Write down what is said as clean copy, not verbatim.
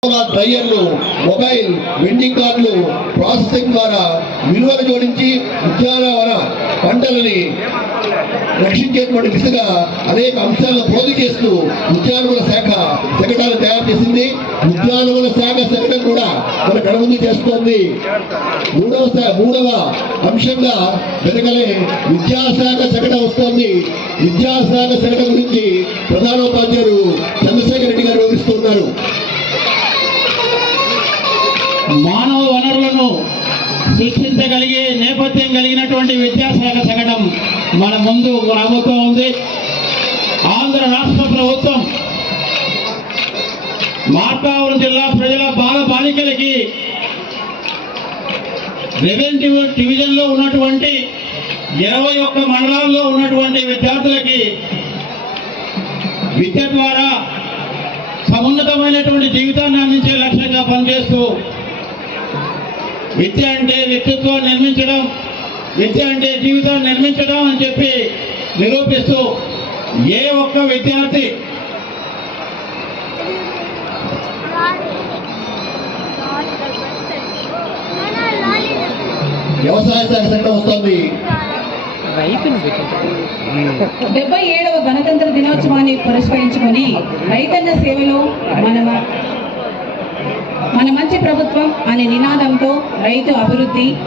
డ్రైయర్లు, mobile, vending కార్డులు processing ద్వారా విలువలు జోడించి ఉద్యానవన పంటలని రక్షించేటువంటి దిశగా అనేక అంశాలను పోగు చేస్తూ ఉద్యానవన శాఖ శకటాలు తయారు చేసింది. ఉద్యానవన శాఖ శకటం కూడా మన కనుగొందు చేస్తోంది. మూడవ అంశంగా వెనకలే విద్యాశాఖ శకటం వస్తోంది. విద్యాశాఖ శకటం గురించి ప్రధానోపాధ్యాయులు చంద్రశేఖర్ రెడ్డి గారు వివరిస్తున్నారు. మానవ వనరులను సృష్టించగలిగే నేపథ్యం కలిగినటువంటి విద్యాశాఖ శకటం మన ముందు రాబోతూ ఉంది. ఆంధ్ర రాష్ట్ర ప్రభుత్వం మార్కాపురం జిల్లా ప్రజల బాలికలకి రెవెన్యూ డివిజన్లో ఉన్నటువంటి 21 మండలాల్లో ఉన్నటువంటి విద్యార్థులకి విద్య ద్వారా సమున్నతమైనటువంటి జీవితాన్ని అందించే లక్ష్యంగా పనిచేస్తూ విద్య అంటే వ్యక్తిత్వం నిర్మించడం, విద్య అంటే జీవితాన్ని నిర్మించడం అని చెప్పి నిరూపిస్తూ ఏ ఒక్క విద్యార్థి వ్యవసాయ శాఖ చట్టం వస్తుంది. 77వ గణతంత్ర దినోత్సవాన్ని పురస్కరించుకొని రైతన్న సేవలో మన మంచి ప్రభుత్వం అనే నినాదంతో రైతు అభివృద్ధి